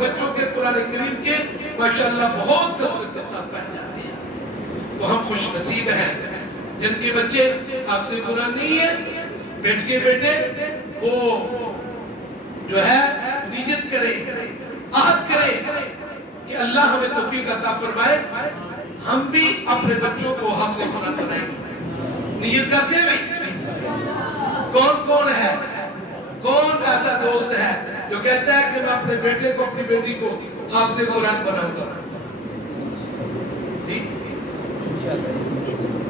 بچوں کے قرآن کریم کے ماشاءاللہ بہت کثرت کے ساتھ پڑھ جاتے ہیں. تو ہم خوش نصیب ہیں جن کے بچے آپ سے قرآن نہیں ہے. بیٹھ کے بیٹے وہ جو ہے نیت کرے، عہد کرے کہ اللہ ہمیں توفیق عطا فرمائے ہم بھی اپنے بچوں کو حافظ قرآن بنائیں گے. نیت کرتے ہیں بھائی؟ کون کون ہے، کون ایسا دوست ہے جو کہتا ہے کہ میں اپنے بیٹے کو اپنی بیٹی کو حافظ قرآن بناؤں گا؟ جی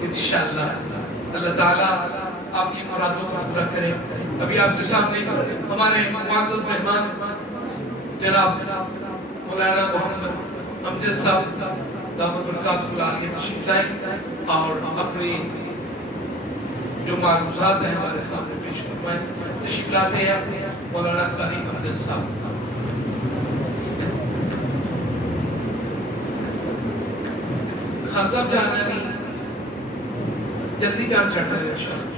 انشاءاللہ اللہ تعالیٰ آپ کی مرادوں کو پورا کرے. ابھی آپ کے سامنے ہمارے معزز مہمان جناب مولانا محمد امجد صاحب دامت برکاتہ العالیہ تشریف لائیں اور اپنی جو معلومات ہیں ہمارے سامنے پیش فرمائیں. تشریف لاتے ہیں مولانا قاری امجد صاحب. خان صاحب جانا نہیں، جلدی جان چڑھنا ہے انشاءاللہ.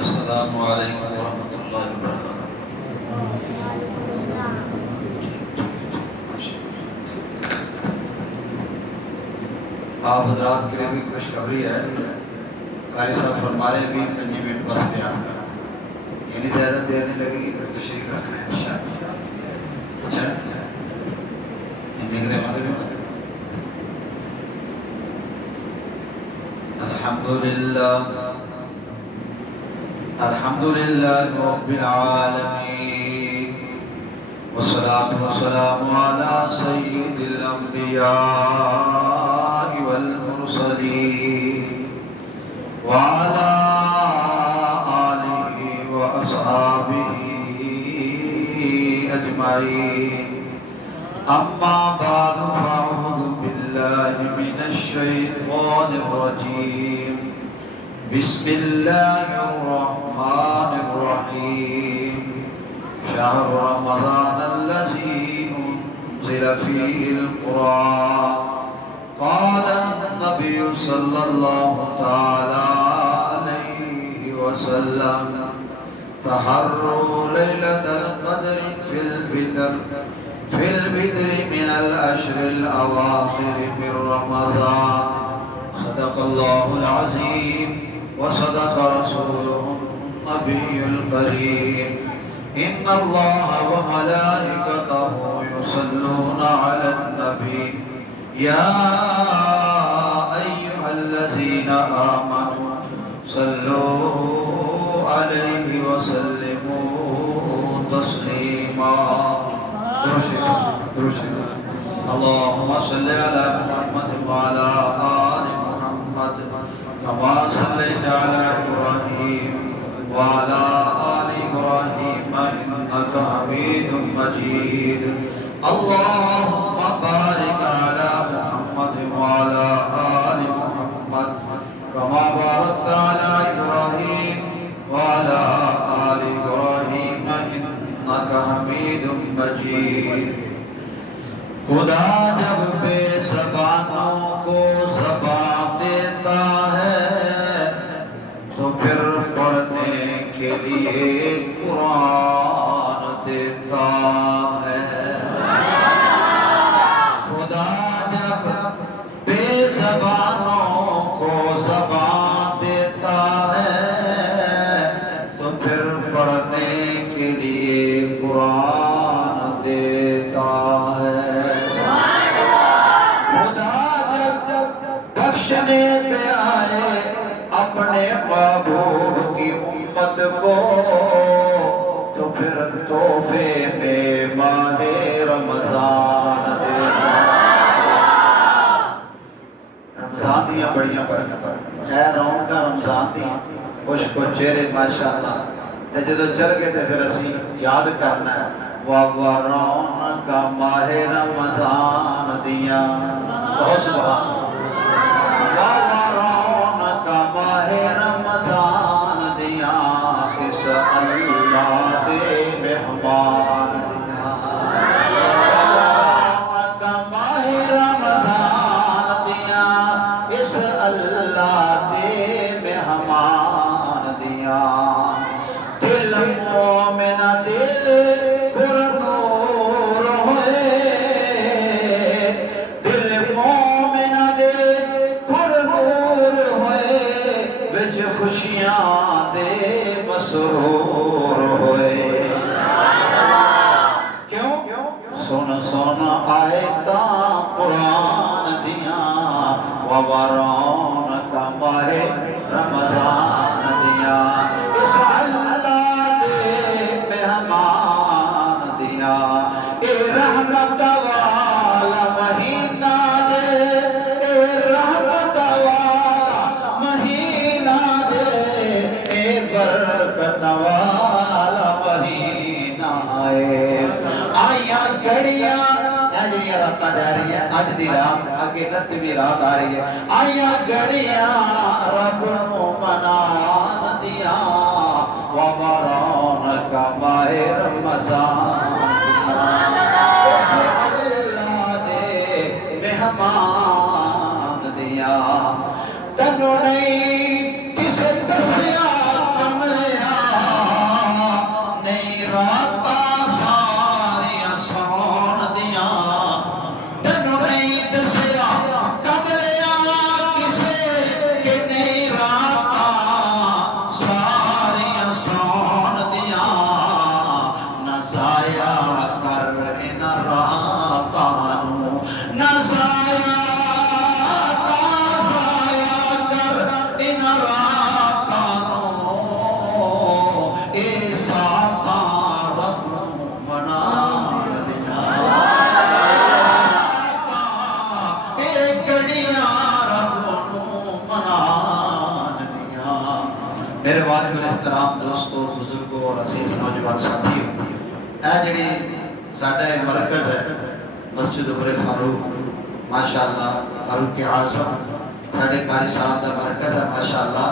السلام علیکم ورحمۃ اللہ وبرکاتہ. آپ حضرات کے لیے بھی خوشخبری ہے. قاری صاحب فرما رہے ہیں 20 منٹ بس بیان کرنا، یعنی زیادہ دیر نہیں لگے گی، پھر تشریف رکھنا ہے انشاءاللہ. اچھا الحمدللہ رب العالمین والصلاة والسلام علی سید الانبیاء والمرسلین وعلی آلہ واصحابہ اجمعین. اما بعد فاعوذ باللہ من الشیطان الرجیم. بسم اللہ الرحمن الرحیم. شہر رمضان الذی انزل فیہ القرآن. قال النبی صلی اللہ تعالی علیہ وسلم تحروا لیلة القدر في البدر من الأشهر الأواخر من رمضان. صدق الله العظيم وصدق رسوله النبي الكريم. إن الله وملائكته يصلون على النبي يا أيها الذين آمنوا صلوا عليه وسلموا تسليما. اللهم صل على محمد وعلى آل محمد كما صليت على إبراهيم وعلى آل إبراهيم إنك حميد مجيد. اللهم بارك على محمد وعلى آل محمد كما باركت على إبراهيم وعلى آل إبراهيم إنك حميد مجيد. خدا جب بے زبانوں کو زبان دیتا ہے تو پھر پڑھنے کے لیے قرآن دیتا ہے. خدا جب بے زبانوں کو زبان دیتا ہے تو پھر پڑھنے کے لیے قرآن دیتا ہے. بخشنے پہ آئے اپنے محبوب کی امت کو تو پھر تحفے میں ماہ رمضان دیتا. رمضان دیا بڑیاں برکتاں ہے، رونقاں رمضان دی خوش کو چہرے ماشاءاللہ. تے جدو چل گئے تے پھر اسی یاد کرنا ہے واہ رونقاں ماہ رمضان دیا. بہت سبحان ماہ رمضان دیا اس اللہ دے مہمان دیا. ماہ رمضان دیا خوشیاں دے مسرور ہوئے کیوں سن سن آیتاں قرآن دیاں وبرون کا ماہ رمضان دیاں اس اللہ دے مہمان دیاں اے رحمت والا مہینہ دے اے رحمت والا مہینہ دے اے برکت والا مہینہ ہے آئیاں گھڑیاں جڑیاں راتاں جا رہی ہیں اج دی رات اگے نتویں رات آ رہی ہے آئیاں گھڑیاں رب نو منان دیاں وبرون کا ماہ رمضان اس اللہ دے مہمان دیاں تینوں نہیں کسے دسیا کملیا نہیں راتاں ساریاں سون دیاں تینوں نہیں دسیا کملیا کسے کہ نہیں راتاں ساریاں سون دیاں نہ ضائع کر ان راتاں نو نہ ضائع کر ان راتاں نو اے ساتاں رب منان دیاں اے گھڑیاں رب نو منان دیاں میرے واجب الاحترام دوستو بزرگوں اور عزیز نوجوان ساتھیوں اے جڑی ساڈا مرکز ہے مسجد عمر فاروق ماشاءاللہ فاروق اعظم ساڈے قاری صاحب دا مرکز ہے ماشاءاللہ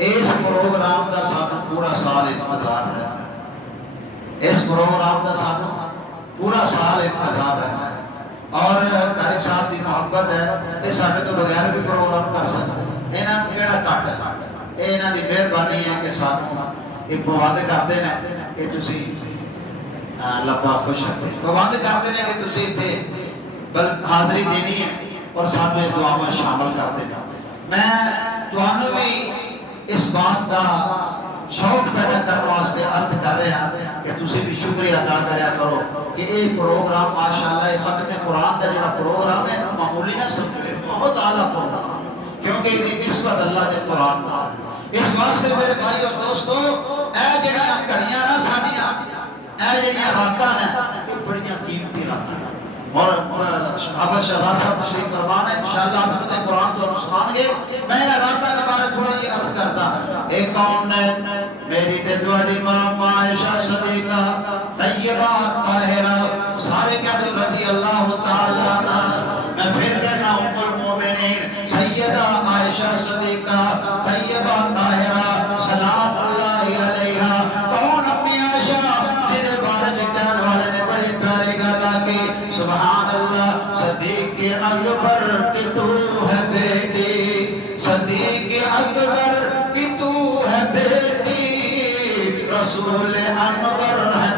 اس پروگرام دا سانوں پورا سال انتظار رہتا ہے اس پروگرام دا سانوں پورا سال انتظار رہتا ہے اور قاری صاحب دی محبت ہے کہ ساڈے تو بغیر بھی پروگرام کر سکتے انہاں نوں کیڑا گھٹ ہے اے انہاں دی مہربانی ہے کہ سانوں یہ پابند کرتے ہیں کہ تسی لبا خوش رکھے پابند کرتے ہیں کہ تسی اتنے بل حاضری دینی ہے اور سانوں یہ دعاواں شامل کرتے ہیں میں تانوں بھی اس بات کا شوق پیدا کرنے واسطے عرض کر رہا کہ تسی بھی شکریہ ادا کریا کرو کہ یہ پروگرام ماشاءاللہ یہ ختم قرآن کا جڑا پروگرام ہے نا معمولی نہ سمجھو بہت اعلیٰ پروگرام کیونکہ یہ نسبت اللہ دے قرآن کا اس واسطے میرے بھائی اور دوستو اے جڑا گھڑیاں نا ساڈیاں اے جڑیاں راتاں نے یہ بڑیاں قیمتی راتاں اور حافظ شہزاد صاحب تشریف فرمان ہے انشاءاللہ حضرت قرآن تو سنان گے میں نے راتاں کے بارے تھوڑی جی عرض کرتا اے کون ہے میری تے تواڈی ماں عائشہ صدیقہ طیبہ طاہرہ سارے کہہ دو رضی اللہ تعالی عنہ میں پھر کہنا ام المومنین سیدہ عائشہ صدیقہ طیبہ طاہرہ سلام اللہ علیہا کون اپنی عائشہ جدے بارے جتن والے نے بڑی پیاری گل کی سبحان اللہ صدیق اکبر کہ تو ہے بیٹی صدیق اکبر کہ تو ہے بیٹی رسول انور ہے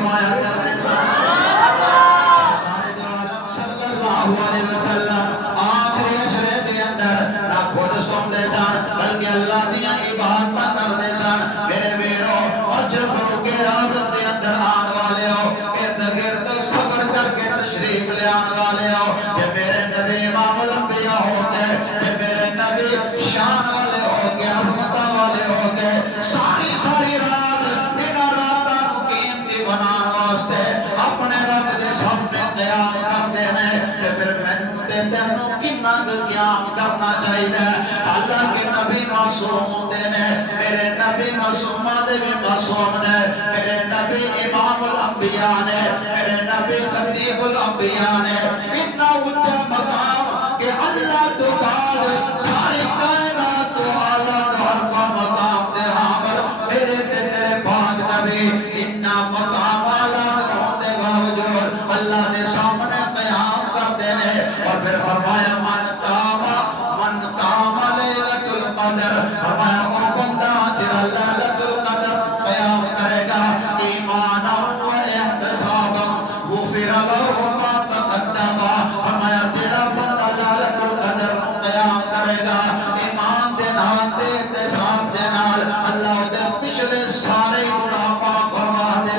فرمایا کرتے سن صلی اللہ علیہ وسلم آخری عشرے دے اندر نہ خود سوندے سن بلکہ اللہ دیاں عبادتاں کردے سن میرے ویرو اج فاروق اعظم دے اندر آن والے ہو ارد گرد سفر کر کے تشریف لے آن والے ہو کہ میرے نبی امام الانبیاء ہو گئے کہ میرے نبی شان والے ہو گئے عظمتاں والے ہو گئے ساری ساری رات انہاں راتاں نوں قیمتی بنان واسطے اپنے رب دے سامنے قیام کردے نے تے پھر مینوں تے تینوں کنا قیام کرنا چاہیے حالانکہ نبی معصوم ہوندے نے میرے نبی معصوماں دے بھی معصوم نے میرے نبی امام الانبیاء نے میرے نبی خطیب الانبیاء نے اتنا اونچا مقام کہ اللہ تو بعد ساری کائنات تو اعلیٰ عرفہ مقام دے حامل میرے تے تیرے پاک نبی اتنا مقام اعلیٰ ہونے باوجود اللہ دے سامنے قیام کرتے نے اور پھر فرمایا من قام لیلۃ القدر فرمایا وہ بندہ جو لیلۃ القدر قیام کرے گا ایمانا و احتسابا غفر له ما تقدم فرمایا جڑا بندہ لیلۃ القدر قیام کرے گا ایمان دے نال تے احتساب دے نال اللہ دے پچھلے سارے گناہ معاف فرما دے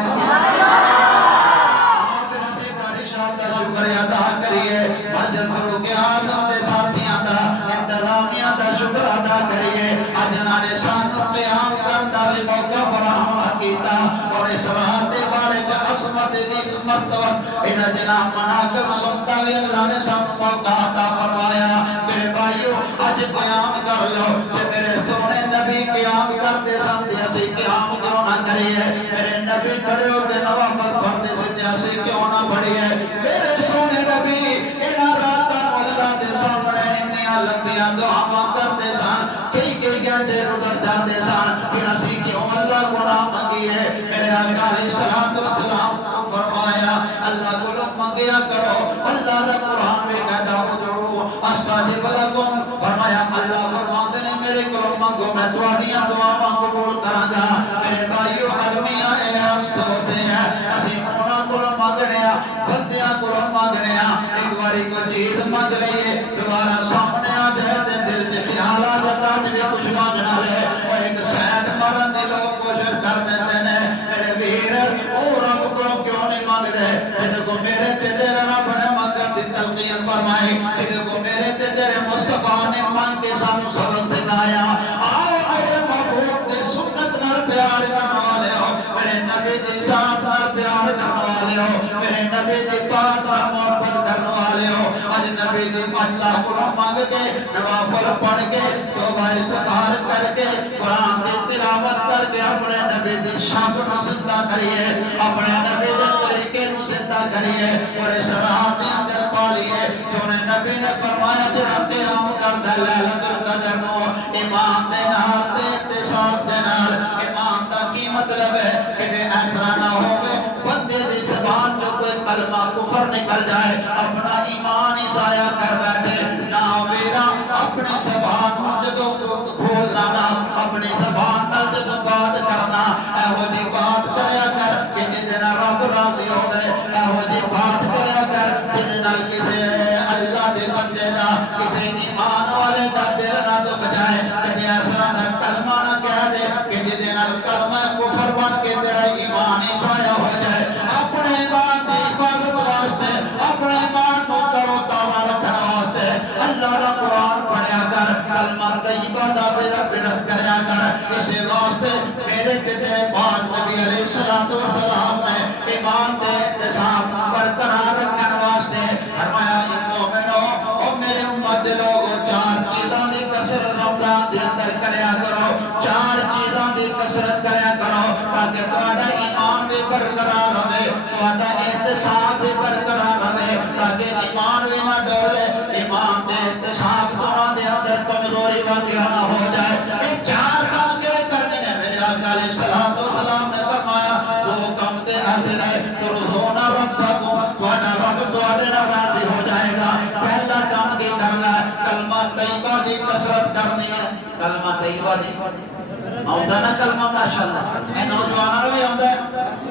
شکر ادا کریے مسجد فاروق اعظم دے ساتھیاں دا انتظامیہ دا شکر ادا کریے اج انہاں نے سانوں قیام کرن دا بھی موقع فراہم کیتا اور اس رات دے بارے چ عظمت دی مرتبہ انہاں جناب مناقب سنتا بھی اللہ نے سانوں موقع عطا فرمایا میرے بھائیو اج قیام کر لو تے میرے سونے نبی قیام کرتے سن تے اسی قیام کیوں نہ کریے میرے نبی کھڑے ہو کے نوافل پڑھتے سے تے اسی کیوں نہ پڑھیے میرے سونے نبی انہاں راتاں اللہ دے سامنے انیاں لمبیاں دعاواں کرتے سن کئی گھنٹے گزر جاتے سن پھر اسی کیوں اللہ کو نہ منگیے میرے آقا علیہ الصلوۃ والسلام فرمایا اللہ کو منگیا کرو اللہ دا قرآن میں کہتا ادعو استجب لکم فرمایا اللہ فرماتے نے میرے کو منگو میں تہاڈیاں دعاواں قبول کراں گا میرے بھائیو المیاں اے افسوس ہے اسی انہاں کو منگنے بندیاں کو منگنے ایک باری کوئی چیز منگ لئیے دوبارہ سامنے آ جائے تے دل چ خیال آ جاتا جی کچھ منگنا لے اور ایک سینٹ مارن دی لوگ کوشش کر دیتے ہیں میرے ویر او رب کو کیوں نہیں منگدے جے کو میرے تے تیرے رب نے منگن دی تلقین فرمائی جے کو میرے تے تیرے مصطفیٰ نے منگ کے سانو سبق سکھایا آؤ میرے محبوب دی سنت نال پیار کرنے والے ہو میرے نبی دی ذات نال پیار کرنے والے ہو میرے نبی دی بات نال محبت کرنے والے ہو اج نبی دی اللہ کو مانگ کے نوافل پڑھ کے توبہ استغفار کر کے قرآن کی تلاوت کر کے اپنے نبی دی شان کو زندہ کریے اپنے نبی دے طریقے کو زندہ کریے اور اس راہ دے اندر پالیے سونے نبی نے فرمایا جڑا قیام کردا لیلۃ القدر نو ایمان دے نال تے احتساب دے نال ایمان دا کی مطلب ہے کہ ایسا نہ ہوے بندے دی زبان جو کوئی کلمہ کفر نکل جائے اپنا ایمان ہی ضائع کر بیٹھے نہ میرا اپنی زبان جدوں کھولنا نہ اپنی زبان نال جدوں بات کرنا ایہو جی بات کریا کر کہ جے نال رب راضی ہوے ایہو جی بات کریا کر جے نال کسے اللہ دے بندے دا کسے ایمان والے دا دل نہ دکھ جائے کہ ایسا دا کلمہ نہ کہہ دے کہ جے نال کلمہ کفر بن کے تیرا ایمان ہی ضائع ہو جائے اپنے ایمان دی حفاظت واسطے اپنے ایمان کو تر و تازہ رکھنے واسطے اللہ دا قرآن پڑھیا کر کلمہ طیبہ دا بلند کریا کر اسے واسطے میرے تیرے پاک نبی علیہ الصلوۃ والسلام نے ایمان دے احتساب برقرار رکھنے واسطے فرمایا مومنو او میرے امت دے لوگو چار چیزاں دی کثرت رمضان دے اندر کریا کرو چار چیزاں دی کثرت کریا کرو تاکہ تہاڈا ایمان بھی برقرار رہے تہاڈا احتساب بھی برقرار رہے تاکہ ایمان بھی نہ ڈولے ایمان دے احتساب دونوں دے اندر کمزوری واقع نہ ہو جائے یہ چار کام کیڑے کرنے نے میرے آقا علیہ السلام نے فرمایا دو کام تے ایسے نے ترضون ربکم تہاڈا رب تہاڈے نال راضی ہو جائے گا پہلا کام کی کرنا ہے کلمہ طیبہ دی کثرت کرنی ہے کلمہ طیبہ دی آتا نا کلمہ ماشاءاللہ اے نوجوانوں بھی آتا ہے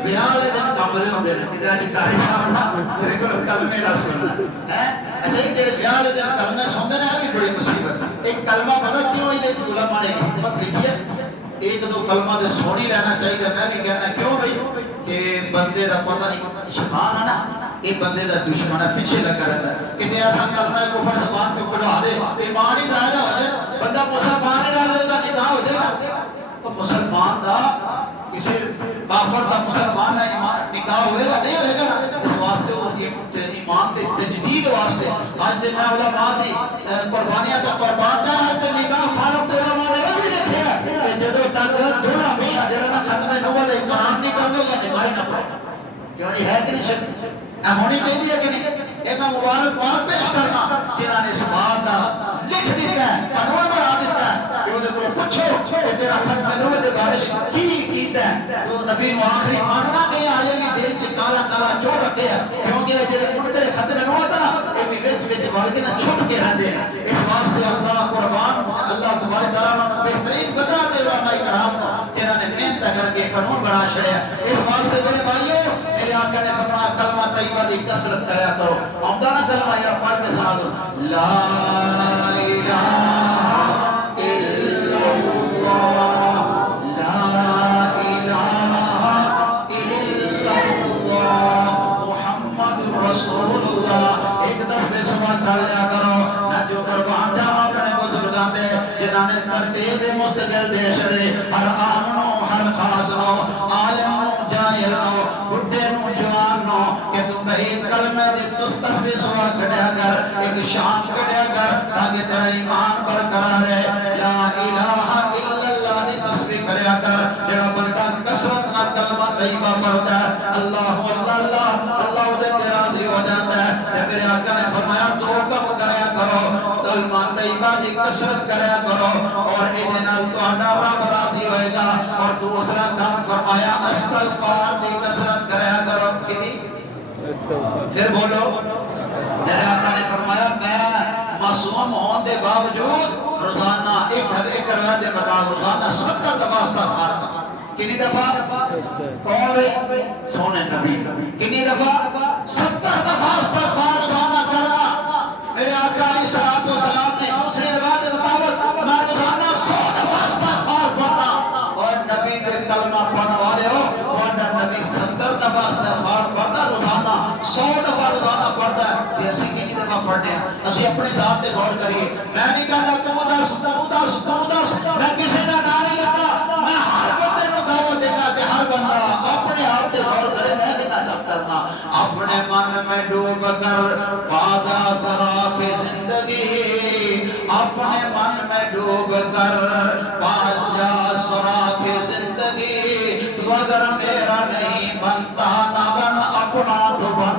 بیاہ والے دن کمبلے ہوتے ہیں کہ اج قاری صاحب نا میرے کو کلمے نہ سننا ہے اچھا یہ جڑے بیاہ والے دن کلمے سنتے ہیں یہ بھی بڑی مصیبت ایک کلمہ پتہ کیوں یہ علماء نے حکمت لکھی ہے ایک دو کلمہ دے سونی لینا چاہیے میں بھی کہنا کیوں بھائی کہ بندے دا پتہ نہیں شیطان ہے نا یہ بندے دا دشمن ہے پیچھے لگا رہتا ہے کہ ایسا کلمہ کفر زبان کو کڑا دے ایمان ہی ضائع ہو جائے بندہ مسلمان ہی نہ دے دا نکاح ہو جائے تو مسلمان دا کسی کافر دا مسلمان نہ نکاح ہوئے گا نہیں ہوئے گا نا اس واسطے ایمان دے تجدید واسطے آج دے میں علماء دی قربانیاں تو قربان جائے آج دے نکاح فارغ دے علماء نے بھی لکھے ہیں کہ جدو تک دولہ میاں جڑا نا ختم نوہ دے قرآن نہیں کر دو گا نکاح ہی نہ پائے کیوں نہیں ہے کہ نہیں شک اے ہونی چاہیے کہ نہیں اے میں مبارکباد پیش کرنا جنہاں نے اس بات دا لکھ دیتا ہے قانون بنا دیتا ہے کہ وہ کو پوچھو کہ تیرا ختم نوہ دے بارش کی کیتا ہے تو نبی نو آخری ماننا کہیں آجے گی دل چ کالا کالا چوڑ رکھے ہیں کیونکہ جڑے منڈے ختم نوہ تھا نا یہ بھی وچ وچ بڑھ کے نا چھٹ کے رہندے ہیں اس واسطے اللہ قربان اللہ تبارک تعالیٰ نے بہترین بتا دے علماء کرام کو جنہاں نے محنت کر کے قانون بنا چھڑیا اس واسطے میرے بھائیو میرے آقا نے فرمایا کلمہ طیبہ دی کثرت کریا کرو آمدہ نا کلمہ یہ پڑھ کے سنا دو لا الہ الا اللہ لا الہ الا اللہ محمد رسول اللہ ایک دفعہ صبح کر لیا کرو میں جو قربان جاؤں اپنے بزرگاں دے جنہاں نے ترتیب مستقل دے چھڑے ہر آمنو ہر خاصنو عالم جاہل نو بڑھے نو جوان نو کہ تم بھئی کلمہ دی تستفی سوا کھڑیا کر ایک شام کھڑیا کر تاکہ تیرا ایمان برقرار ہے لا الہ الا اللہ دی تسبیح کریا کر جڑا بندہ کثرت نہ کلمہ طیبہ پڑھتا ہے اللہ اللہ اللہ اللہ دے راضی ہو جاتا ہے کہ میرے آقا نے فرمایا دو کم کریا کرو کلمہ طیبہ دی کثرت کریا کرو اور اے نال تہاڈا رب راضی ہوئے گا اور دوسرا کام فرمایا استغفار دی کثرت کریا کرو کدی پھر بولو میرے آقا نے فرمایا میں معصوم ہون دے باوجود روزانہ ایک روایت دے مطابق روزانہ 70 دفعہ استغفار کرتا کنی دفعہ کون ہے سونے نبی کنی دفعہ 70 دفعہ استغفار روزانہ کرنا میرے آقا علیہ الصلوۃ والسلام نے دوسری روایت کے مطابق میں روزانہ 100 دفعہ استغفار پڑھنا اور نبی دے کلمہ پڑھنے والے ہو اور نبی 70 دفعہ استغفار پڑھتا روزانہ 100 دفعہ روزانہ پڑھتا ہے کہ اسی کتنی دفعہ پڑھتے ہیں اسی اپنی ذات تے غور کریے میں نہیں کہتا تم دس میں کسی کا نام نہیں لیتا میں ہر بندے کو دعوت دینا کہ ہر بندہ اپنے آپ تے غور کرے میں کتنا کم کرنا اپنے من میں ڈوب کر پاجا سراب زندگی اپنے من میں ڈوب کر پاجا سراب زندگی تو اگر میرا نہیں بنتا نہ بن اپنا تو بن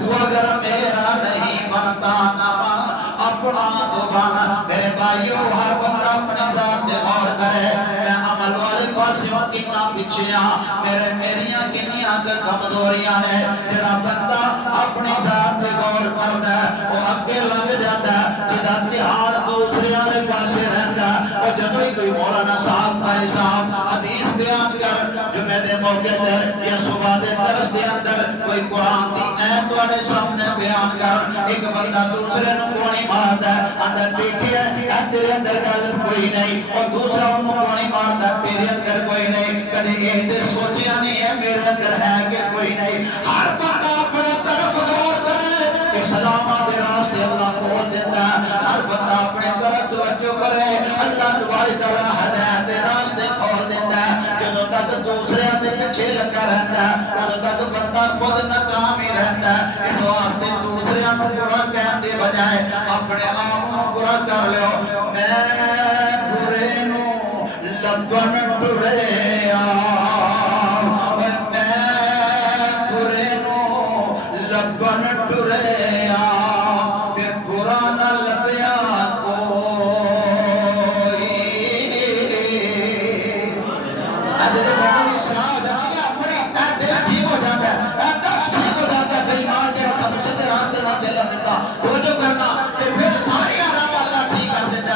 تو اگر میرا نہیں بنتا نہ بن اپنا تو بن میرے بھائیو ہر بندہ اپنے ذات سے غور کرے میں عمل والے پاسیوں کتنا پیچھے ہاں میریاں کنیاں کمزوریاں نے جڑا بندہ اپنی ذات سے غور کرتا ہے وہ اگے لگ جاتا ہے جدا دھیان دوسریاں دے پاسے رہتا ہے اور جدوں ہی کوئی مولانا صاحب بھائی صاحب حدیث بیان کر جمعے دے موقع تے یا صبح دے درس دے اندر کوئی قرآن دی ایت تواڈے سامنے بیان کر ایک بندہ دوسرے نو گولی ماردا ہے اندر دیکھیا تیرے اندر گل کوئی نہیں اور دوسرا انہوں گولی ماردا تیرے اندر کوئی نہیں کدی یہ تے سوچیا نہیں ہے میرے اندر ہے کہ کوئی نہیں ہر بندہ اپنے طرف غور کرے اسلام دے راستے اللہ کھول دیتا ہے ہر بندہ اپنے طرف توجہ کرے اللہ تبارک تعالیٰ ہدایت دے راستے کھول دیتا ہے جدوں تک دوسرے دے پیچھے لگا رہتا ہے ادوں تک بندہ خود ناکام ہی رہتا ہے اس واسطے دوسرے کو برا کہنے دے بجائے اپنے آپ کو برا کر لو میں برے نو لبن ٹریا میں برے نو لبن ٹریا تے برا نہ لبیا کوئی اج تو بڑی سلاح ہو جاتی ہے اپنی دل ٹھیک ہو جاتا ہے نفس ٹھیک ہو جاتا ہے بے ایمان جڑا سب سے راستے نہیں چلن دیتا وہ جو کرنا تے پھر ساری آرام اللہ ٹھیک کر دیتا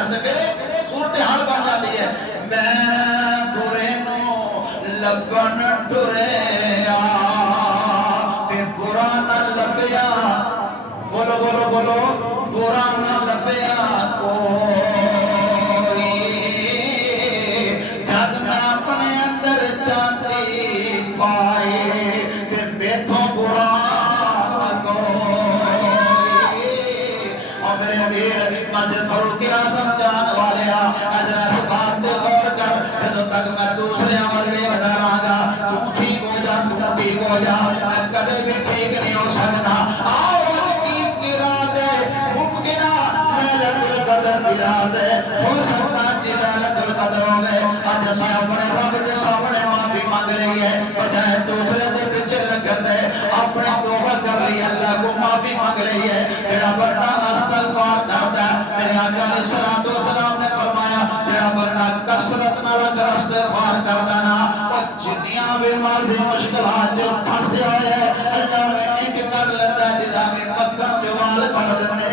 اسی اپنے رب کے سامنے معافی مانگ لی ہے بجائے دوسرے کے پیچھے لگن دے اپنے توبہ کر لی اللہ کو معافی مانگ لی ہے جڑا بندہ استغفار کرتا ہے میرے آقا علیہ الصلوۃ والسلام نے فرمایا جڑا بندہ کثرت نال استغفار کردا نا او جتنیاں بھی مرضی مشکلات جو پھنسیا ہے اللہ ایک کر لیتا ہے جدا میں مکہ جوال پڑھ لینے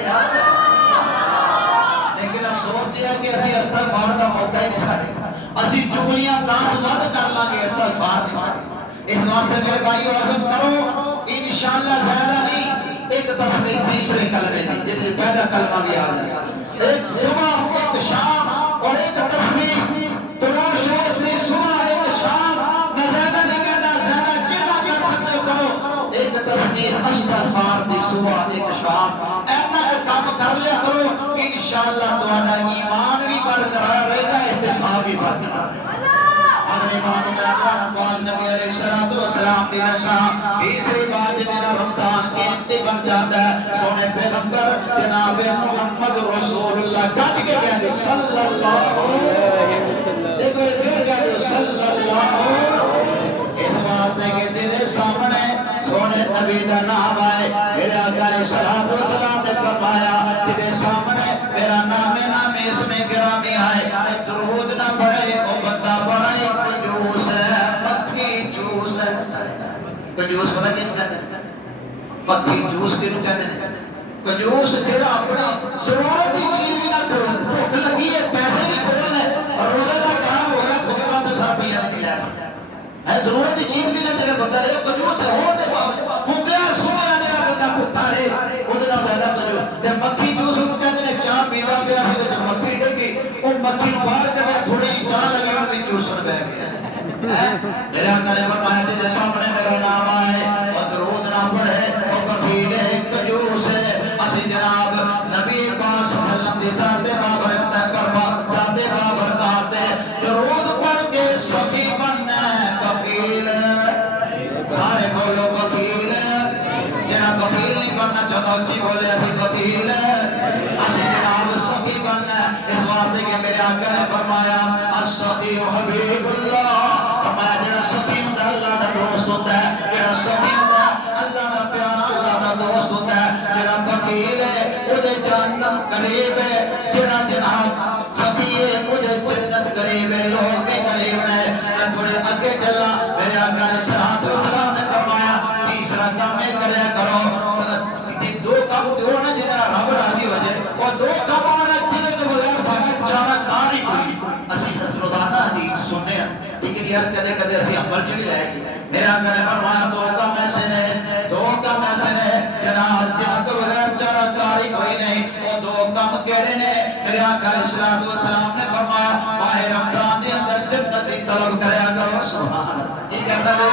لیکن افسوس یہ ہے کہ اسی استغفار کا موقع ہی نہیں ساڑے اسی چگلیاں دس ود کر لیں گے استغفار نہیں ساڑے اس واسطے میرے بھائیو عزم کرو انشاءاللہ زیادہ نہیں ایک تصویر تیسرے کلمے دی جن سے پہلا کلمہ بھی آ رہا ایک صبح ایک شام اور ایک تصویر طلوع شروع کی صبح ایک شام میں زیادہ نہیں کہتا زیادہ جتنا کر سکتے کرو ایک تصویر استغفار دی صبح ایک شام ایسا کام کر لیا کرو انشاءاللہ تمہارا ایمان بھی برقرار رہے گا احتساب بھی برقرار رہے گا اگلی بات میں پاک نبی علیہ الصلوۃ والسلام کی نشا تیسری بات جنہا رمضان کی انتی بن جاتا ہے سونے پیغمبر جناب محمد رسول اللہ گج کے کہہ دے صلی اللہ علیہ وسلم دیکھو پھر کہہ دے صلی اللہ اس بات ہے کہ تیرے سامنے سونے نبی کا نام آئے میرے آقا علیہ الصلوۃ والسلام نے فرمایا تیرے سامنے میرا نام اس میں گرامی آئے درود نہ پڑھے وہ بندہ بڑا ہی کنجوس ہے مکھی جوس ہے کنجوس پتہ کیوں کہتے ہیں مکھی جوس کیوں کہتے ہیں کنجوس جڑا اپنی ضرورت کی چیز بھی نہ کرے بھوک لگی ہے پیسے بھی کھول ہے اور روزے کا کام ہو گیا کنجوس سے سر پیا نہیں لے سکتا ہے ضرورت کی چیز بھی نہ تیرے بندہ لے کنجوس ہے ہو تے ہوندے سویا جڑا بندہ بھوکا رہے اودے نال زیادہ کنجوس تے مکھی جوس کو کہتے ہیں چاہ پینا پیا سی وچ مکھی ڈگی وہ مکھی نو باہر کڈیا تھوڑی جی چاہ لگی انہوں بھی چوسن بہ گیا میرے آقا نے فرمایا جے سامنے میرا نام آئے اور درود نہ پڑھے وہ بخیل ہے کنجوس ہے اسی جناب نبی پاک صلی اللہ علیہ وسلم دی ذات بابرکت ذات بابرکات درود پڑھ کے سخی بننا ہے بخیل سارے بولو بخیل جناب بخیل نہیں بننا چاہتا اچھی بولے اسی بخیل اسی جناب سخی بننا ہے اس واسطے کہ میرے آقا نے فرمایا السخی حبیب اللہ فرمایا جڑا سخی ہوندا اللہ دا دوست ہوتا ہے جڑا سخی ہوندا اللہ دا پیارا اللہ دا دوست ہوتا ہے جڑا بخیل ہے او دے جہنم قریب ہے جڑا جناب سخی ہے او دے جنت قریب ہے لوگ بھی قریب ہے میں تھوڑے آگے چلا میرے آقا علیہ الصلوۃ والسلام نے فرمایا تیسرا کام یہ کریا کرو دو کام دو نا جنہاں رب راضی ہو جائے اور دو کام آنا جنہیں کے بغیر ساڑھا چارہ کار ہی کوئی اسی روزانہ حدیث سننے ہیں لیکن یار کدے کدے اسی عمل چ بھی لائے گی میرے آقا نے فرمایا دو کام ایسے نے جناب جنہاں کے بغیر چارہ کار ہی کوئی نہیں وہ دو کام کیڑے نے میرے آقا علیہ الصلوۃ والسلام نے فرمایا ماہ رمضان دے اندر جنت کی طلب کریا کرو سبحان اللہ یہ کرنا ہے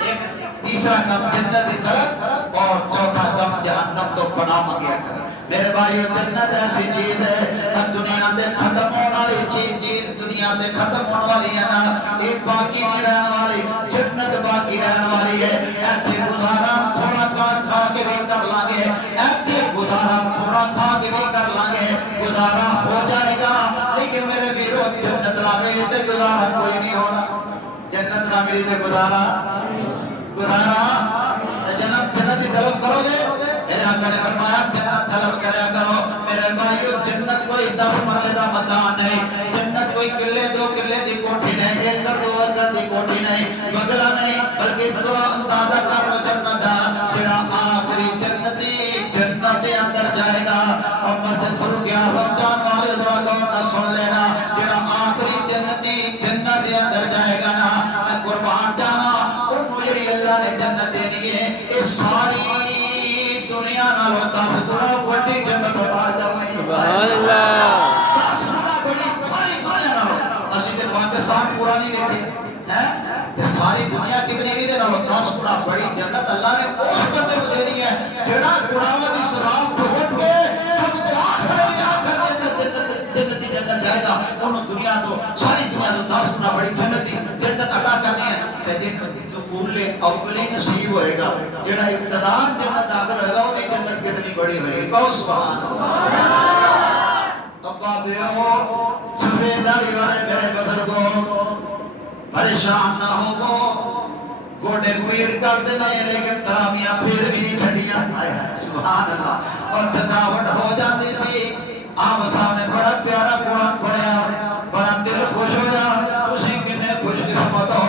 ایک تیسرا کام جنت کی طلب اور چوتھا کام جہنم تو پناہ مانگیا کرے میرے بھائیو جنت ایسی چیز ہے دنیا تے ختم ہونے والی چیز دنیا تے ختم ہونے والی ہے نا یہ باقی نہیں رہنے والی جنت باقی رہنے والی ہے ایسے گزارا تھوڑا کھا کے بھی کر لیں گے ایسے گزارا تھوڑا کھا کے بھی کر لیں گے گزارا ہو جائے گا لیکن میرے ویرو جنت نہ ملی تے گزارا کوئی نہیں ہونا جنت نہ ملی تے گزارا جنت کی طلب کرو گے میرے آقا نے فرمایا جنت طلب کریا کرو میرے بھائیو جنت کوئی 10 مرلے دا مکان نہیں جنت کوئی قلعے 2 قلعے دی کوٹھی نہیں 1 ایکڑ 2 ایکڑ دی کوٹھی نہیں بنگلہ نہیں بلکہ تھوڑا اندازہ کر لو جنت دا جڑا آخری جنتی جنت دے اندر جائے گا اور مسجد فاروق اعظم جان والے ذرا غور نہ سن لینا جڑا آخری جنتی جنت دے اندر جائے گا نا میں قربان جاواں انہوں جڑی اللہ نے جنت دینی ہے یہ ساری دنیا نالوں 10 گنا وڈی جنت عطا کرنی سبحان اللہ 10 گنا بڑی ساری دنیا نالوں اسی تے پاکستان پورا نہیں ویکھے ہیں تے ساری دنیا کتنی ہے دے نالوں 10 گنا بڑی جنت اللہ نے اس بندے کو دینی ہے جڑا گناہاں دی سزا بھگت کے سب تو آخر جنت دی جنت جائے گا انہوں دنیا تو ساری دنیا تو 10 گنا بڑی جنت عطا کرنی ہے تے جے پورے اولی نصیب ہوئے گا جڑا ابتدان جنت داخل ہوئے گا وہ جنت کتنی بڑی ہوئے گی کہو سبحان اللہ ابا بیو سفید داڑھی والے میرے بزرگوں پریشان نہ ہو، گوڑے پیر کر دینا ہے لیکن تراویاں پھر بھی نہیں چھڑیاں، سبحان اللہ، اور تھکاوٹ ہو جاتی سی، آپ صاحب نے بڑا پیارا قرآن پڑھیا، بڑا دل خوش ہویا، تسی کنے خوش قسمت ہو،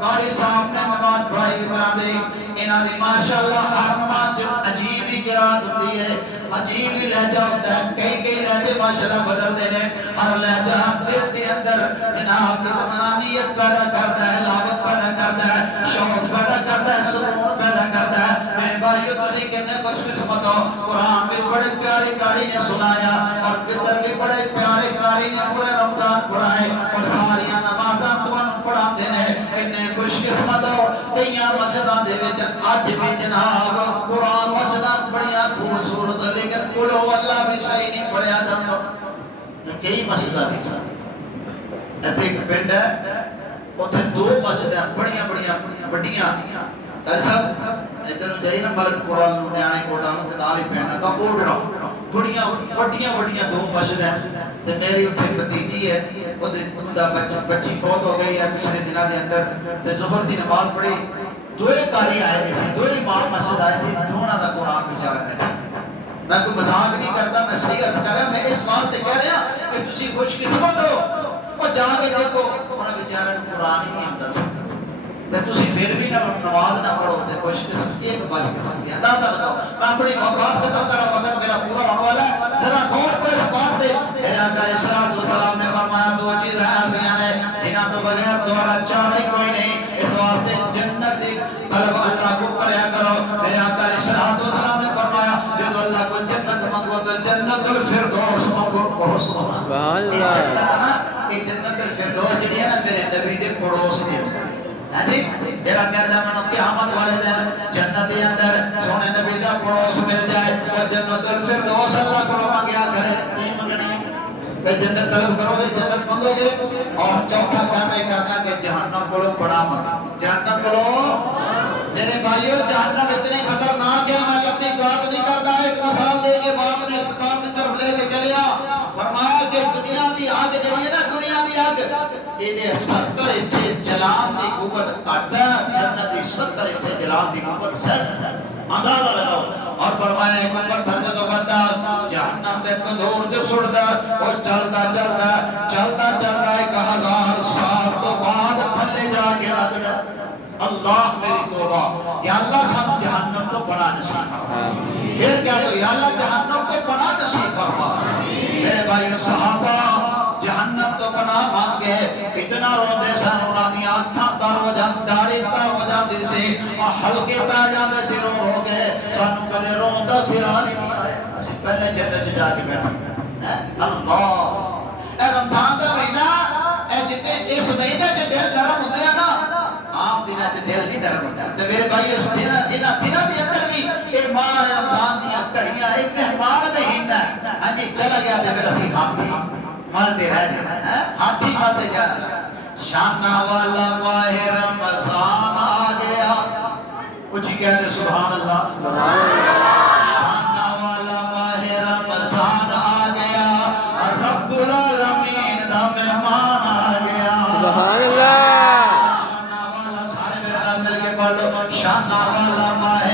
قاری صاحب نے نماز پڑھائی کی طرح دی، انہاں دی ماشاءاللہ ہر نماز عجیب ہی قرات ہوتی ہے، عجیب ہی لہجہ ہوتا ہے، کئی لہجے ماشاءاللہ بدل دینے، ہر لہجہ دل دے اندر جناب اطمینانیت پیدا کرتا ہے، لاوت پیدا کرتا ہے، شوق پیدا کرتا ہے، سکون پیدا کرتا ہے۔ میرے بھائیو تسی کتنے خوش قسمت ہو، قرآن بھی بڑے پیارے قاری نے سنایا اور فطر بھی بڑے پیارے قاری نے پورے رمضان پڑھائے اور ساریاں نمازاں تمہیں پڑھا دینے، کتنے خوش قسمت ہو۔ کئیاں مسجداں دے وچ اج بھی جناب قرآن مسجداں بڑیاں خوبصورت لیکن قل هو اللہ بھی صحیح نہیں پڑھیا جاتا، کئی مسجداں بھی ایتھے ایک پنڈ ہے اتنے دو مسجداں بڑیاں وڈیاں، قاری صاحب ادھر جائی نا ملک پورا نیانے کوٹا تے نال ہی پنڈ ہے کوڈرا، بڑیاں وڈیاں دو مسجداں تے میری اتنے بھتیجی ہے اودے بچی فوت ہو گئی ہے پچھلے دنوں دے اندر تے ظہر دی نماز پڑھی، دوئے قاری آئے تھے، دوئے امام مسجد آئے تھے، دونوں دا قرآن بیچارہ ہے۔ میں کوئی مذاق نہیں کرتا، میں صحیح عرض کر رہا، میں اس واسطے کہہ رہا کہ تسی خوش قسمت ہو، اور جا کے دیکھو انہاں بیچارے کو قرآن ہی نہیں آتا سی تے تسی پھر بھی نماز نہ پڑھو تے خوش قسمتی ایک بات قسمتی اندازہ لگاؤ۔ میں اپنی وفات ختم کرا، وقت میرا پورا ہونے والا ہے، ذرا غور کرو اس بات پہ۔ میرے آقا علیہ الصلوۃ والسلام نے فرمایا دو چیزیں ایسی ہیں جنہاں تو بغیر تمہارا چارہ ہی کوئی نہیں، اس واسطے جنت دی طلب اللہ کو کریا کرو۔ میرے آقا علیہ الصلوۃ والسلام نے فرمایا جو اللہ کو جنت مانگو تو جنت الفردوس مانگو، سبحان اللہ۔ یہ جنت الفردوس جڑی ہے نا میرے نبی دے پڑوس دے اندر ہے جی، جڑا کہنا منو قیامت والے دن جنت دے اندر سونے نبی دا پڑوس مل جائے اور جنت الفردوس اللہ کو مانگیا کرے، نہیں منگنی کہ جنت طلب کرو گے جنت مانگو گے، اور چوتھا کام یہ کرنا کہ جہنم کو بڑا مانگو، جہنم کو میرے بھائیو جہنم اتنی خطرناک ہے، میں لمبی بات نہیں کرتا، ایک مثال دے کے باپ نے اختتام کی طرف لے کے چلیا، فرمایا کہ دنیا دی آگ جڑی ہے نا، دنیا دی آگ یہ 70 انچ جلان دی قوت گھٹ ہے، جنت دی 70 انچ جلان دی قوت زیادہ ہے، اندازہ لگاؤ۔ اور فرمایا ایک پتھر جدو بندہ جہنم دے تندور جو سڑدا اور چلدا 1000 سال تو بعد تھلے جا کے لگدا، اللہ میری توبہ، یا اللہ سب جہنم کو بڑا نصیب فرما، پھر کیا تو یا اللہ جہنم کو بڑا نصیب فرما۔ میرے بھائیو صحابہ جہنم تو بنا مانگے اتنا روندے سن، انہاں دی آنکھاں تر ہو جاندی، داڑھی تر ہو جاندی سی، اور ہلکے پہ جاندے سی رو کے، سانوں کدے رون دا خیال ہی نہیں آیا، اسی پہلے جنت جا کے بیٹھے اللہ۔ اے رمضان دا مہینہ، اے جتنے اس مہینے چ دل نرم ہوندے ہیں نا، عام دنوں چ دل نہیں نرم ہوتا، تے میرے بھائی اس انہاں دنوں دے اندر بھی یہ ماہ رمضان دیاں گھڑیاں ایک مہمان مہینہ ہے، ہاں جی چلا گیا تے پھر اسی ہاتھی ملتے رہ جانا، ہاتھی ملتے جانا۔ شانہ والا ماہ رمضان آ گیا، کچھ کہتے سبحان اللہ، شانہ والا ماہ رمضان آ گیا، رب العالمین دا مہمان آ گیا، سبحان اللہ۔ شانہ والا سارے میرے نال مل کے بولو، شانہ والا ماہ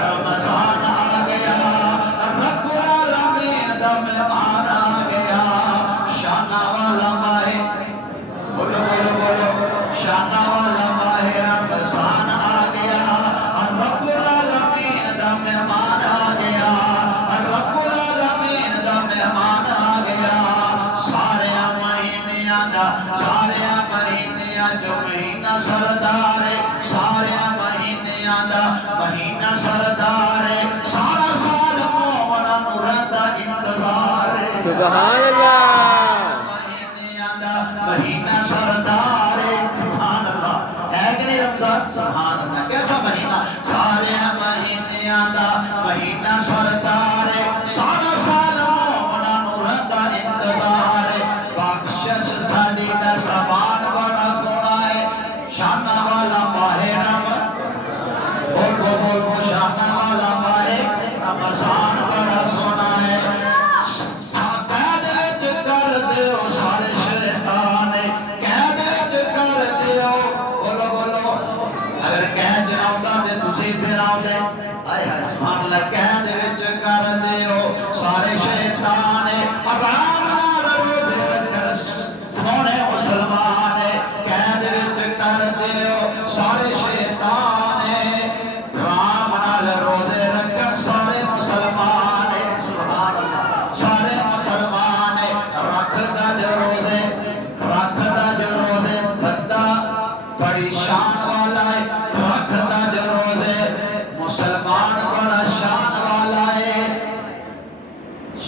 رمضان آ گیا، رب العالمین دا مہمان آ گیا، شانہ والا ماہ، بولو بولو بولو، شانہ والا ماہ رمضان آ گیا، رب العالمین دا مہمان آ گیا، رب العالمین دا مہمان آ گیا، سارے مہینیاں دا، سارے مہینیاں جو مہینہ سردار ہے، سارے مہینیاں دا مہینہ سردار ہے، سارا سال مومناں نوں رہندا انتظار ہے، سبحان اللہ۔ مہینیاں دا مہینہ سردار ہے، سبحان اللہ، ہے کہ نہیں رمضان، سبحان اللہ، کیسا مہینہ، سارے مہینیاں دا مہینہ سردار ہے، سارا سال مومناں نوں رہندا انتظار ہے، بخشش ساڈی دا سامان بڑا سونا ہے، شانہ والا ماہ بول بول بول، شانہ والا ماہ رمضان بڑا سونا ہے، ਤੁਸੀਂ ਦਿਨ ਆਉਂਦੇ ਆਏ ਹਾਏ ਸੁਭਾਨ ਅੱਲਾਹ ਕਹਿਣ ਦੇ ਵਿੱਚ ਕਰ ਦਿਓ ਸਾਰੇ ਸ਼ੈਤਾਨ ਆਰਾਮ ਨਾਲ ਰੋਜ਼ੇ ਰੱਖਣ ਸੋਹਣੇ ਮੁਸਲਮਾਨ ਕਹਿਣ ਦੇ ਵਿੱਚ ਕਰ ਦਿਓ ਸਾਰੇ ਸ਼ੈਤਾਨ ਆਰਾਮ ਨਾਲ ਰੋਜ਼ੇ ਰੱਖਣ ਸਾਰੇ ਮੁਸਲਮਾਨ ਸੁਭਾਨ ਅੱਲਾਹ ਸਾਰੇ ਮੁਸਲਮਾਨ ਰੱਖਦਾ ਜੋ ਰੋਜ਼ੇ ਬੰਦਾ ਬੜੀ ਸ਼ਾਨ ਵਾਲਾ ਹੈ ਰੱਖਦਾ ਜੋ ਰੋਜ਼ੇ ਮੁਸਲਮਾਨ ਬੜਾ ਸ਼ਾਨ ਵਾਲਾ ਹੈ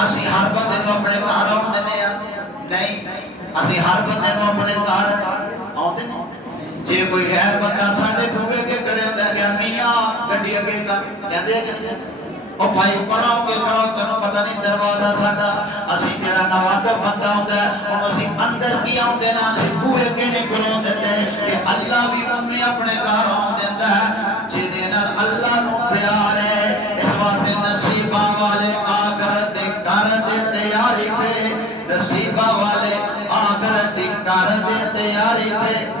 ਅਸੀਂ ਹਰ ਬੰਦੇ ਨੂੰ ਆਪਣੇ ਘਰ ਆਉਣ ਦਿੰਦੇ ਆ ਨਹੀਂ ਅਸੀਂ ਹਰ ਬੰਦੇ ਨੂੰ ਆਪਣੇ ਘਰ ਆਉਂਦੇ ਨੇ ਜੇ ਕੋਈ ਗੈਰ ਬੰਦਾ ਸਾਡੇ ਬੂਹੇ ਅੱਗੇ ਖੜੇ ਹੁੰਦਾ ਕਿ ਮੀਆਂ ਗੱਡੀ ਅੱਗੇ ਕਹਿੰਦੇ ਆ ਕਿ ਉਹ ਭਾਈ ਪੜਾਓਗੇ ਕਰੋ ਤੈਨੂੰ ਪਤਾ ਨਹੀਂ ਦਰਵਾਜ਼ਾ ਸਾਡਾ ਅਸੀਂ ਜਿਹੜਾ ਨਵਾਂ ਬੰਦਾ ਹੁੰਦਾ ਉਹਨੂੰ ਅਸੀਂ ਅੰਦਰ ਕੀ ਆਉਂਦੇ ਨਾ ਅਸੀਂ ਬੂਹੇ ਅੱਗੇ ਨਹੀਂ ਖਲੋਣ ਦਿੰਦੇ ਕਿ ਅੱਲਾ ਵੀ ਉਹਨੂੰ ਆਪਣੇ ਘਰ ਆਉਣ ਦਿੰਦਾ ਹੈ ਜਿਹਦੇ ਨਾਲ ਅੱਲਾ ਨੂੰ ਪਿਆਰ ਹੈ ਇਸ ਵਾਸਤੇ ਨਸੀਬਾਂ ਵਾਲੇ ਆਖਰਤ ਦੇ ਕਰ ਦੇ ਤਿਆਰੀ ਪੇ ਨਸੀਬਾਂ ਵਾਲੇ ਆਖਰਤ ਦੀ ਕਰ ਦੇ ਤਿਆਰੀ ਪੇ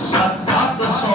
700